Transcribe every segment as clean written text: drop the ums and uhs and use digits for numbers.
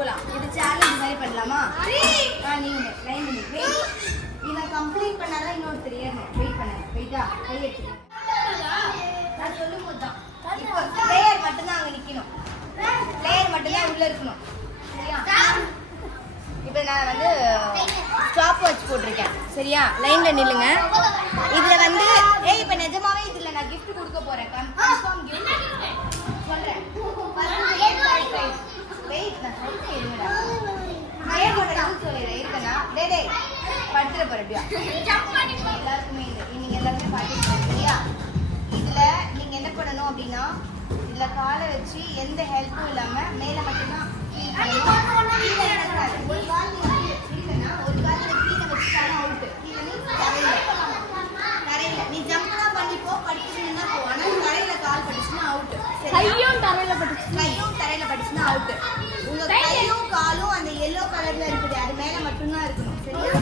போலாம். இது சேலஞ்ச் மாதிரி பண்ணலாமா? நீங்க லைன் பண்ணி இத கம்ப்ளீட் பண்ணாதான் இன்னொரு ஏறணும். வெயிட் பண்ணுங்க. வெயிட்டா கை எடுத்துங்க. நான் சொல்லும்போது தான் இப்போ பிளேயர் மட்டும் தான் அங்க நிக்கணும். பிளேயர் மட்டும் தான் உள்ள இருக்கணும். சரியா? இப்போ நான் வந்து ஸ்டாப் வாட்ச் போட்டிருக்கேன். சரியா? லைன்ல நில்லுங்க. இதுல வந்து இப்போ நிஜமாவே இதுல நான் gift கொடுக்க போறேன். கன்ஃபார்ம் gift சொல்றேன். வெயிட் நான் சொல்றேன். இருங்கடா. நான் மட்டும் சொல்றேன். இருக்கனா? டேய் படுத்துற போறடியா. எல்லாருக்குமே நீங்க எல்லாரும் பாத்துட்டீங்க. சரியா? இதுல நீங்க என்ன பண்ணணும் அப்படினா இதுல காலை வச்சு எந்த ஹெல்ப்பும் இல்லாம மேல மட்டும் தான் ஃபீல் பண்ணணும். கீழ நடக்காது. ஒரு கால் நீங்க இருக்கனா ஒரு கால் கீழ வச்சாலும் அவுட். கீழ நீ தரையில நீ ஜம்ப் தான் பண்ணிப்போ படிச்சுனா போ. ஆனா தரையில கால் பட்டுச்சுனா அவுட். கையும் தரையில பட்டுச்சுனா அவுட். உங்க கையும் காலும் அந்த yellow கலர்ல இருக்குது. அது மேல மட்டும் தான் இருக்கணும். சரியா?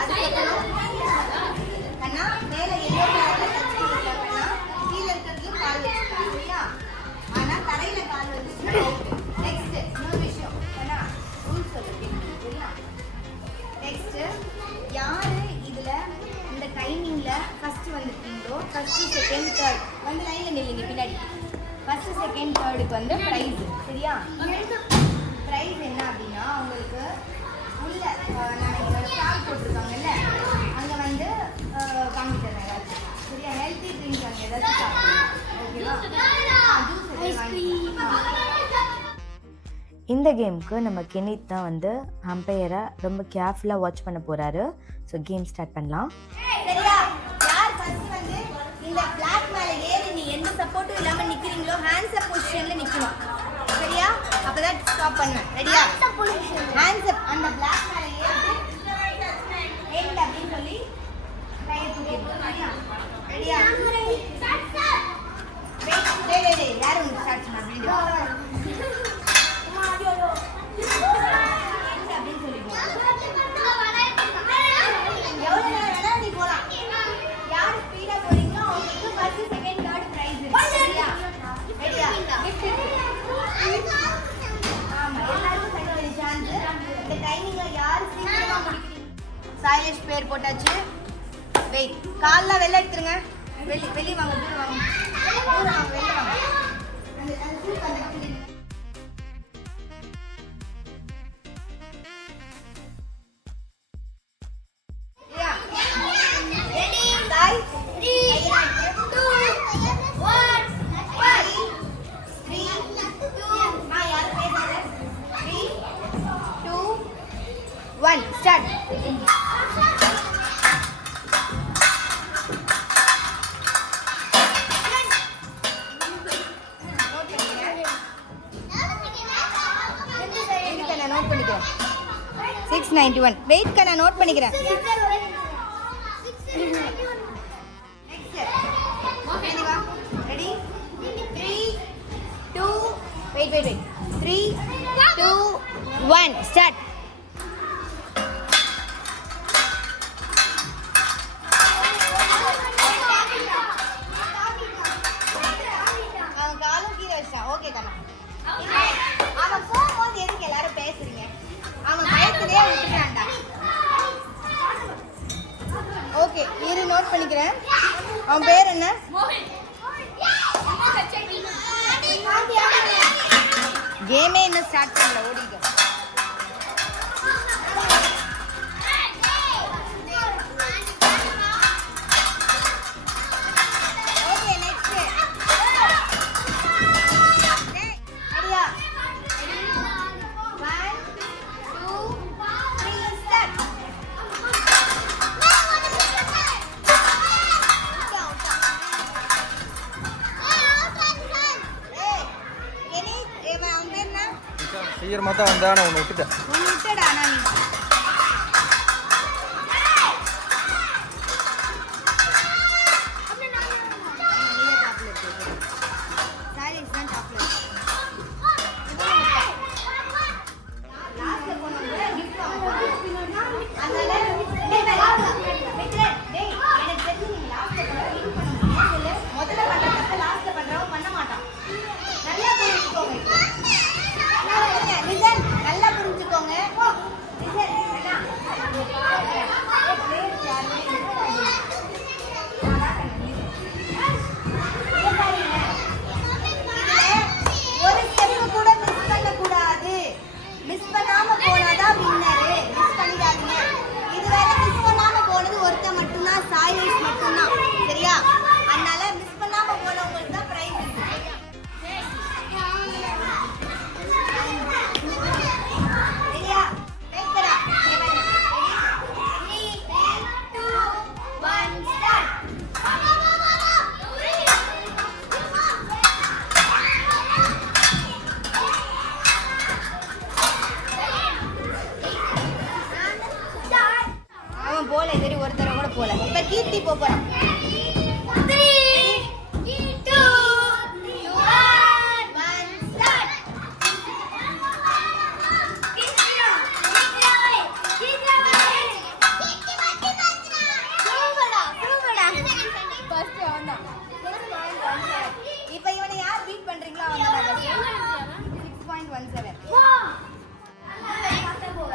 அதுக்கப்புறம் கண்ணா மேல yellow கலர்ல டச் பண்ணிட்டா கீழ இருக்கிறதுல கால் வச்சுக்கலாம். சரியா? ஆனா தரையில கால் வச்சுனா அவுட். நெக்ஸ்ட் இன்னொரு விஷயம் கண்ணா ரூல் சொல்றேன். சரியா? நெக்ஸ்ட் யாரு இதுல இந்த டைமிங்ல ஃபர்ஸ்ட் வந்திருக்கீங்களோ ஃபர்ஸ்ட் செகண்ட் தேர்ட் வந்து லைன்ல நில்லுங்க பின்னாடி. ஃபர்ஸ்ட் செகண்ட் தேர்டுக்கு வந்து பிரைஸ். சரியா? பிரைஸ் என்ன அப்படின்னா உங்களுக்கு உள்ள நான் என்னோட ஸ்டால் போட்டிருக்காங்கல்ல அங்கே வந்து வாங்கி தரேன் ஏதாச்சும். சரியா? ஹெல்த்தி ட்ரிங்க்ஸ் அங்கே ஏதாச்சும் சாப்பிடுங்க. ஓகேவா? இந்த கேமுக்கு நம்ம கெனித் தான் வந்து அம்பையரை ரொம்ப கேர்ஃபுல்லாக வாட்ச் பண்ண போகிறாரு. ஸோ கேம் ஸ்டார்ட் பண்ணலாம். சரியா? யார் ஃபர்ஸ்ட் வந்து இந்த பிளாக் மேல ஏறி நீ எந்த சப்போர்ட்டும் இல்லாம நிக்கிறீங்களோ ஹேண்ட்ஸ் அப் பொசிஷன்ல நிக்கணும். சரியா? அப்பதான் ஸ்டாப் பண்ணுவேன். ரெடியா? ஹேண்ட்ஸ் அப் அந்த பிளாக் மேல ஏறி எண்ட் அப்படி சொல்லி கையை தூக்கிடு. சரியா? ரெடியா? டேய் யார் வந்து ஸ்டார்ட் பண்ணா வீடியோ? சைலேஷ் பேர் போட்டாச்சு. வெயிட் கால்ல வெளில எடுத்துருங்க. வெளிய வாங்க. தூரம் வாங்க. வெளில வாங்க. அந்த சூப் அந்த பக்கம் ஸ்டார்ட். நோட் பண்ணிக்கிறேன். 691 வெயிட் நான் நோட் பண்ணிக்கிறேன். Ready 3 2 wait 3 2 1 start. ஓகே கண்ணா அவன் போகும்போது எதுக்கு எல்லாரும் பேசுறீங்க? அவன் பயத்திலே விட்டுறான்டா. ஓகே இரு நோட் பண்ணிக்கிறேன். அவன் பேர் என்ன? கேமே இன்னும் ஸ்டார்ட் பண்ணல. ஓடிக்க. சீக்கிரமா தான் வந்தா நான் உன்னை விட்டுட்டேன். விட்டுடா நான் நல்லா கீர்த்தி போறோம். 3 2 1 ஸ்டார்ட். ஃபர்ஸ்ட் வந்தா இப்போ இவனை யார் பீட் பண்றீங்களோ அவங்க தான் 6.17.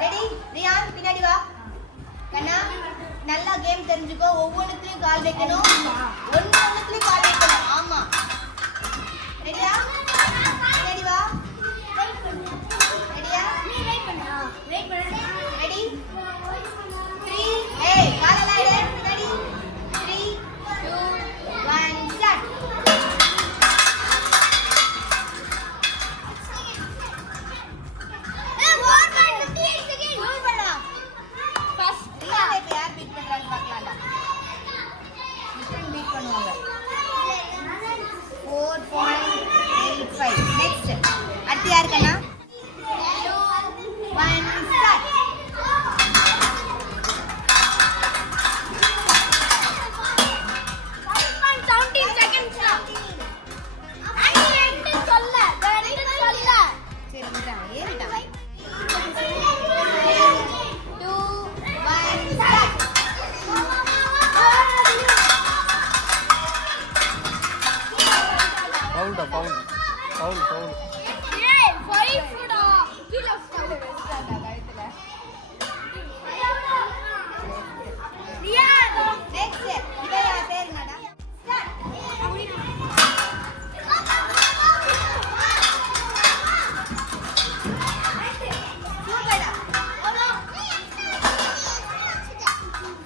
ரெடி ரியான் பின்னாடி வா. கண்ணா நல்லா கேம் தெரிஞ்சுக்கோ. ஒவ்வொன்றுத்துலயும் கால் வைக்கணும். ஒவ்வொன்றுத்துலயும் கால் வைக்கணும். ஆமா ரெடியா? பின்னாடி வா. ரெடியா? ரெடி 3 ஏய் காலெல்லாம் எடு. பின்னாடி 3 2 1 ஸ்டார்ட். ஃபர்ஸ்ட் ரியானை இப்ப யார் பீட் பண்றாங்க பார்க்கலாம்டா. பீட் பண்ணுவாங்க. 4.85. நெக்ஸ்ட் அடுத்து யார் கண்ணா? 1 ஸ்டார்ட். 17 செகண்ட்ஸ் ரெண்டு சொல்ல சரி விட்டாங்க ஏறிட்டாங்க. 2 1 ஸ்டார்ட். ஃபவுல்டா ஃபவுல் ஃபவுல் ஃபவுல் ஏய் 5 டா கீழ ஸ்டார்ட் வெச்சாடா கழுத்துல ரியான் நெக்ஸ்ட் இவன் யார் பேர் என்னடா? ஸ்டார்ட். சூப்பர்டா.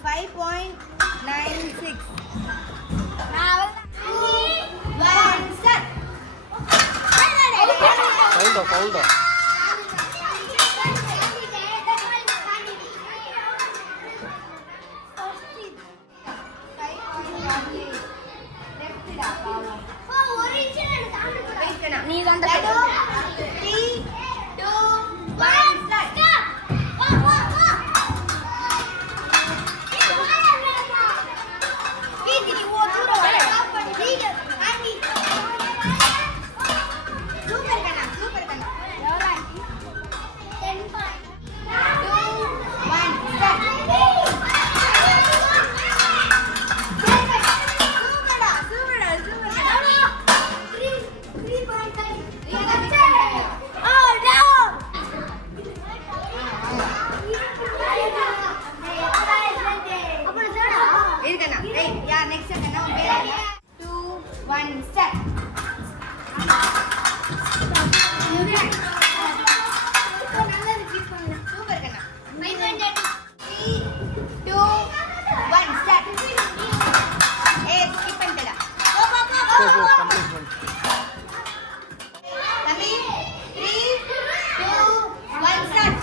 5.96. நான் 1 ஸ்டார்ட். ஃபவுல்டா ஃபவுல்டா நீ தான் 3 2 1 ஸ்டார்ட். சூப்பர் கண்ணா சூப்பர் கண்ணா. 2 1 ஸ்டார்ட். சூப்பர்டா சூப்பர்டா சூப்பர்டா. 3.5. ஓ நோ இருக்கண்ணா. ரைட் யார் நெக்ஸ்ட் கண்ணா உன் பேர் என்ன? 2 1 ஸ்டார்ட். சூப்பர் கண்ணா. 3 2 1 ஸ்டார்ட். ஏய் ஸ்கிப் பண்ணிட்டடா. போ போ போ போ போ. போ கம்ப்ளீட் பண்ணு தம்பி 3 2 1 ஸ்டார்ட்.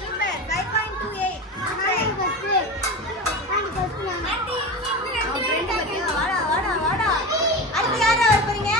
சூப்பர் 5.28. வாடா வாடா வாடா. அடுத்து யாரா வர போறீங்க?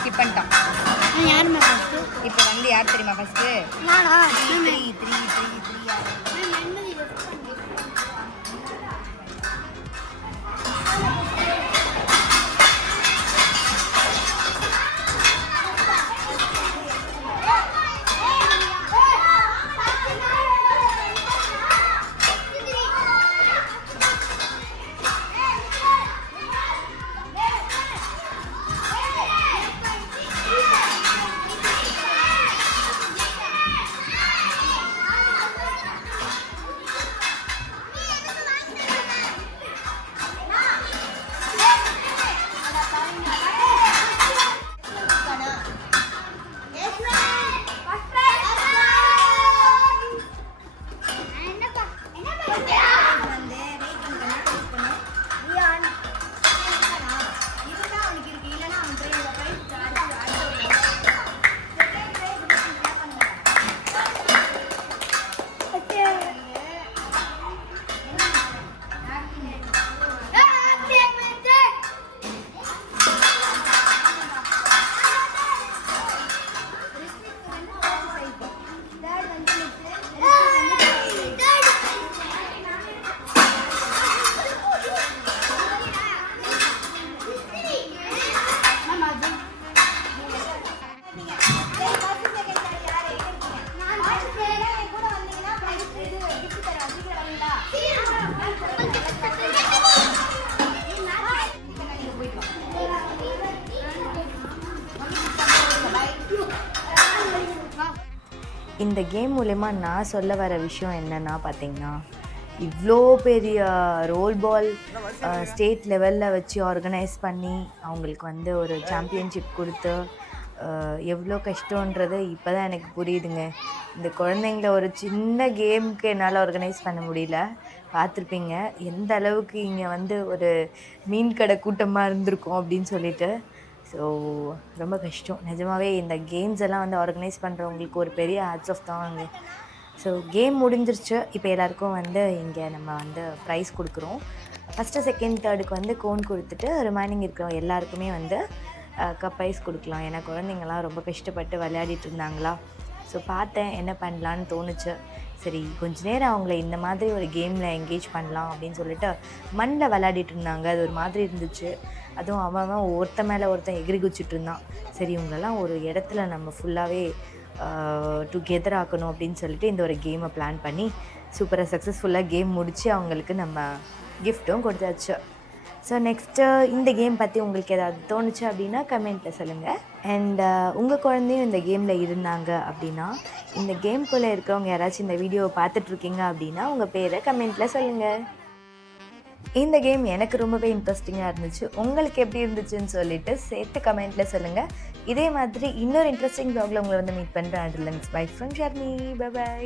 ஸ்கிப் பண்ணிட்டான். யாருமா ஃபர்ஸ்ட் இப்போ வந்து யார் தெரியுமா ஃபர்ஸ்ட்? நானா 3 3 3 3 இந்த கேம் மூலயமா நான் சொல்ல வர விஷயம் என்னென்னா பார்த்தீங்கன்னா, இவ்வளோ பெரிய ரோல் பால் ஸ்டேட் லெவலில் வச்சு ஆர்கனைஸ் பண்ணி அவங்களுக்கு வந்து ஒரு சாம்பியன்ஷிப் கொடுத்து எவ்வளோ கஷ்டன்றது இப்போ தான் எனக்கு புரியுதுங்க. இந்த குழந்தைங்கள ஒரு சின்ன கேமுக்கு என்னால் ஆர்கனைஸ் பண்ண முடியல. பார்த்துருப்பீங்க எந்த அளவுக்கு இங்கே வந்து ஒரு மீன் கடை கூட்டமாக இருந்திருக்கும் அப்படின்னு சொல்லிட்டு. ஸோ ரொம்ப கஷ்டம் நிஜமாகவே. இந்த கேம்ஸ் எல்லாம் வந்து ஆர்கனைஸ் பண்ணுறவங்களுக்கு ஒரு பெரிய ஹேட்ஸ் ஆஃப் தாங்க. ஸோ கேம் முடிஞ்சிருச்சு. இப்போ எல்லாேருக்கும் வந்து இங்கே நம்ம வந்து ப்ரைஸ் கொடுக்குறோம். ஃபஸ்ட்டு, செகண்ட், தேர்டுக்கு வந்து கோன் கொடுத்துட்டு ரிமைனிங் இருக்கிறவங்க எல்லாருக்குமே வந்து ப்ரைஸ் கொடுக்கலாம். ஏன்னா குழந்தைங்கள்லாம் ரொம்ப கஷ்டப்பட்டு விளையாடிட்டு இருந்தாங்களா. ஸோ பார்த்தேன் என்ன பண்ணலான்னு தோணுச்சு. சரி கொஞ்ச நேரம் அவங்கள இந்த மாதிரி ஒரு கேமில் என்கேஜ் பண்ணலாம் அப்படின்னு சொல்லிட்டு மண்ணில் விளையாடிட்டு இருந்தாங்க. அது ஒரு மாதிரி இருந்துச்சு. அதுவும் அவன் ஒருத்தன் மேலே ஒருத்தன் எகிரி குச்சிட்டு இருந்தான். சரி இவங்களெல்லாம் ஒரு இடத்துல நம்ம ஃபுல்லாகவே டுகெதர் ஆக்கணும் அப்படின்னு சொல்லிட்டு இந்த ஒரு கேமை பிளான் பண்ணி சூப்பராக சக்ஸஸ்ஃபுல்லாக கேம் முடித்து அவங்களுக்கு நம்ம கிஃப்ட்டும் கொடுத்தாச்சு. ஸோ நெக்ஸ்ட்டு இந்த கேம் பற்றி உங்களுக்கு ஏதாவது தோணுச்சு அப்படின்னா கமெண்ட்டில் சொல்லுங்கள். அண்ட் உங்கள் குழந்தையும் இந்த கேமில் இருந்தாங்க அப்படின்னா, இந்த கேம்குள்ளே இருக்கிறவங்க யாராச்சும் இந்த வீடியோவை பார்த்துட்ருக்கீங்க அப்படின்னா உங்கள் பேரை கமெண்ட்டில் சொல்லுங்கள். இந்த கேம் எனக்கு ரொம்பவே இன்ட்ரெஸ்டிங்காக இருந்துச்சு. உங்களுக்கு எப்படி இருந்துச்சுன்னு சொல்லிவிட்டு சேர்த்து கமெண்ட்டில் சொல்லுங்கள். இதே மாதிரி இன்னொரு இன்ட்ரெஸ்டிங் வ்ளாகில் உங்களை வந்து மீட் பண்ணுறேன். By from Sharmi. பை.